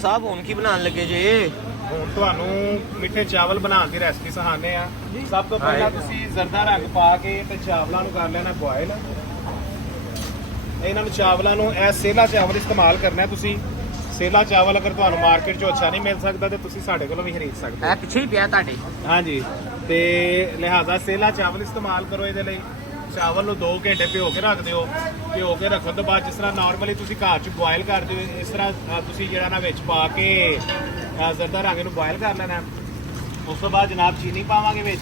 साहब हुण की बनाने लगे जे ਹੁਣ ਤੁਹਾਨੂੰ ਮਿੱਠੇ ਚਾਵਲ ਬਣਾਉਣ ਦੀ ਰੈਸਪੀ ਸਿਖਾਉਂਦੇ ਆ। ਸਭ ਤੋਂ ਪਹਿਲਾਂ ਤੁਸੀਂ ਜ਼ਰਦਾ ਰੰਗ ਪਾ ਕੇ ਤੇ ਚਾਵਲਾਂ ਨੂੰ ਕਰ ਲੈਣਾ ਬੋਇਲ। ਇਹਨਾਂ ਨੂੰ ਚਾਵਲਾਂ ਨੂੰ ਇਹ ਸੇਲਾ ਚਾਵਲ ਇਸਤੇਮਾਲ ਕਰਨਾ। ਤੁਸੀਂ ਸੇਲਾ ਚਾਵਲ ਅਗਰ ਤੁਹਾਨੂੰ ਮਾਰਕੀਟ 'ਚੋਂ ਅੱਛਾ ਨਹੀਂ ਮਿਲ ਸਕਦਾ ਤੇ ਤੁਸੀਂ ਸਾਡੇ ਕੋਲੋਂ ਵੀ ਖਰੀਦ ਸਕਦੇ ਹੋ। ਪਿੱਛੇ ਹੀ ਪਿਆ ਤੁਹਾਡੇ। ਹਾਂਜੀ, ਤੇ ਲਿਹਾਜ਼ਾ ਸੇਲਾ ਚਾਵਲ ਇਸਤੇਮਾਲ ਕਰੋ ਇਹਦੇ ਲਈ। ਚਾਵਲ ਨੂੰ 2 ਘੰਟੇ ਭਿਓ ਕੇ ਰੱਖ ਦਿਓ। ਭਿਓ ਕੇ ਰੱਖਣ ਤੋਂ ਬਾਅਦ ਜਿਸ ਤਰ੍ਹਾਂ ਨਾਰਮਲੀ ਤੁਸੀਂ ਘਰ 'ਚ ਬੋਇਲ ਕਰਦੇ ਹੋ, ਇਸ ਤਰ੍ਹਾਂ ਤੁਸੀਂ ਜਿਹੜਾ ਨਾ ਵਿੱਚ ਪਾ ਕੇ ਜ਼ਰਦਾ ਰੰਗ ਨੂੰ ਬੋਇਲ ਕਰ ਲੈਣਾ। ਉਸ ਤੋਂ ਬਾਅਦ ਜਨਾਬ ਚੀਨੀ ਪਾਵਾਂਗੇ ਵਿੱਚ।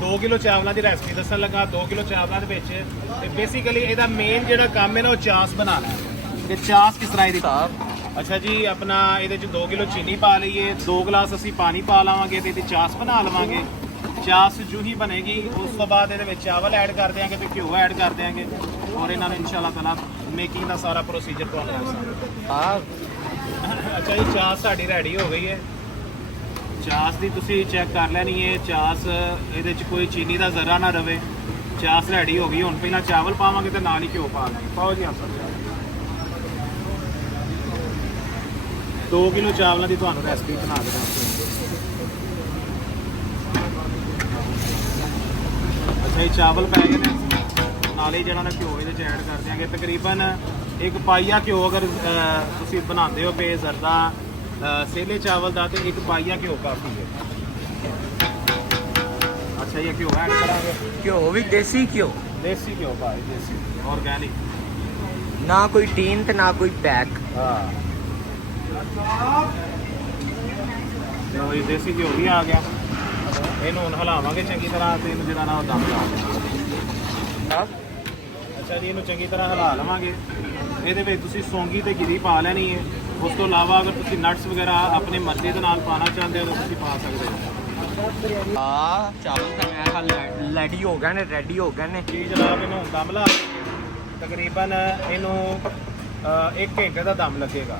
2 ਕਿਲੋ ਚਾਵਲਾਂ ਦੀ ਰੈਸਪੀ ਦੱਸਣ ਲੱਗਾ। 2 ਕਿਲੋ ਚਾਵਲਾਂ ਦੇ ਵਿੱਚ ਤੇ ਬੇਸਿਕਲੀ ਇਹਦਾ ਮੇਨ ਜਿਹੜਾ ਕੰਮ ਹੈ ਨਾ ਉਹ ਚਾਸ ਬਣਾਉਣਾ ਹੈ। ਤੇ ਚਾਸ ਕਿਸ ਤਰ੍ਹਾਂ ਦੀ साहब ਅੱਛਾ ਜੀ, ਆਪਣਾ ਇਹਦੇ 'ਚ 2 ਕਿਲੋ ਚੀਨੀ ਪਾ ਲਈਏ, 2 ਗਲਾਸ ਅਸੀਂ ਪਾਣੀ ਪਾ ਲਾਵਾਂਗੇ ਤੇ ਇਹਦੀ ਚਾਸ ਬਣਾ ਲਵਾਂਗੇ। ਚਾਸ ਜੂ ਹੀ ਬਣੇਗੀ ਉਸ ਤੋਂ ਬਾਅਦ ਇਹਦੇ ਵਿੱਚ ਚਾਵਲ ਐਡ ਕਰ ਦਿਆਂਗੇ ਤੇ ਘਿਓ ਐਡ ਕਰ ਦਿਆਂਗੇ ਔਰ ਇਹਨਾਂ ਨੂੰ ਇਨਸ਼ਾਅੱਲਾ ਤਾਲਾ ਮੇਕਿੰਗ ਦਾ ਸਾਰਾ ਪ੍ਰੋਸੀਜਰ ਤੁਹਾਨੂੰ ਦੱਸਾਂਗੇ। ਅੱਛਾ ਜੀ, ਚਾਸ ਸਾਡੀ ਰੈਡੀ ਹੋ ਗਈ ਹੈ। ਚਾਸ ਦੀ ਤੁਸੀਂ ਚੈੱਕ ਕਰ ਲੈਣੀ ਹੈ। ਚਾਸ ਇਹਦੇ 'ਚ ਕੋਈ ਚੀਨੀ ਦਾ ਜ਼ਰਾ ਨਾ ਰਵੇ। ਚਾਸ ਰੈਡੀ ਹੋ ਗਈ। ਹੁਣ ਪਹਿਲਾਂ ਚਾਵਲ ਪਾਵਾਂਗੇ ਤੇ ਨਾਲ ਹੀ ਘਿਓ ਪਾ ਦਾਂਗੇ। ਪਾਓ ਜੀ ਆਪਾਂ 2 ਕਿਲੋ ਚਾਵਲਾਂ ਦੀ ਤੁਹਾਨੂੰ ਰੈਸਪੀ ਬਣਾ ਕੇ ਦੱਸਦੇ। ਅੱਛਾ ਜੀ, ਚਾਵਲ ਪੈ ਗਏ ਨੇ। ਨਾਲੇ ਜਿਹੜਾ ਨਾ ਘਿਓ ਇਹਦੇ 'ਚ ਐਡ ਕਰ ਦਿਆਂਗੇ। ਤਕਰੀਬਨ 1 ਪਾਈਆ ਘਿਓ ਅਗਰ ਤੁਸੀਂ ਬਣਾਉਂਦੇ ਹੋ ਪੇ ਜ਼ਰਦਾ ਸੇਲੇ ਚਾਵਲ ਦਾ ਤੇ 1 ਪਾਈਆ ਘਿਓ ਕਾਫੀ ਹੈ। ਅੱਛਾ ਜੀ, ਘਿਓ ਐਡ ਕਰਾਂਗੇ। घ्यो भी देसी घ्यो, ਦੇਸੀ ਘਿਓ ਭਾਈ, ਦੇਸੀ ਆਰਗੈਨਿਕ। ना कोई टीन ते ना कोई पैक। ਹਾਂ, ਲਓ ਜੀ, ਦੇਸੀ ਘਿਓ ਵੀ ਆ ਗਿਆ। ਇਹਨੂੰ ਹੁਣ ਹਿਲਾਵਾਂਗੇ ਚੰਗੀ ਤਰ੍ਹਾਂ ਤੇ ਇਹਨੂੰ ਜਿਹੜਾ ਨਾ ਉਹ ਦਮ ਲਾ ਦੇਣਾ। ਅੱਛਾ ਜੀ, ਇਹਨੂੰ ਚੰਗੀ ਤਰ੍ਹਾਂ ਹਿਲਾ ਲਵਾਂਗੇ। ਇਹਦੇ ਵਿੱਚ ਤੁਸੀਂ ਸੌਂਗੀ ਤੇ ਗਿਰੀ ਪਾ ਲੈਣੀ ਹੈ। ਉਸ ਤੋਂ ਇਲਾਵਾ ਅਗਰ ਤੁਸੀਂ ਨਟਸ ਵਗੈਰਾ ਆਪਣੀ ਮਰਜ਼ੀ ਦੇ ਨਾਲ ਪਾਣਾ ਚਾਹੁੰਦੇ ਹੋ ਤਾਂ ਤੁਸੀਂ ਪਾ ਸਕਦੇ ਹੋ। चावल तो मेरा ख्याल रेडी हो गए ने, रेडी हो गए ने। ਜੀ ਜਨਾਬ, ਇਹਨੂੰ ਹੁਣ ਦਮ ਲਾ। ਤਕਰੀਬਨ ਇਹਨੂੰ 1 ਘੰਟੇ ਦਾ ਦਮ ਲੱਗੇਗਾ।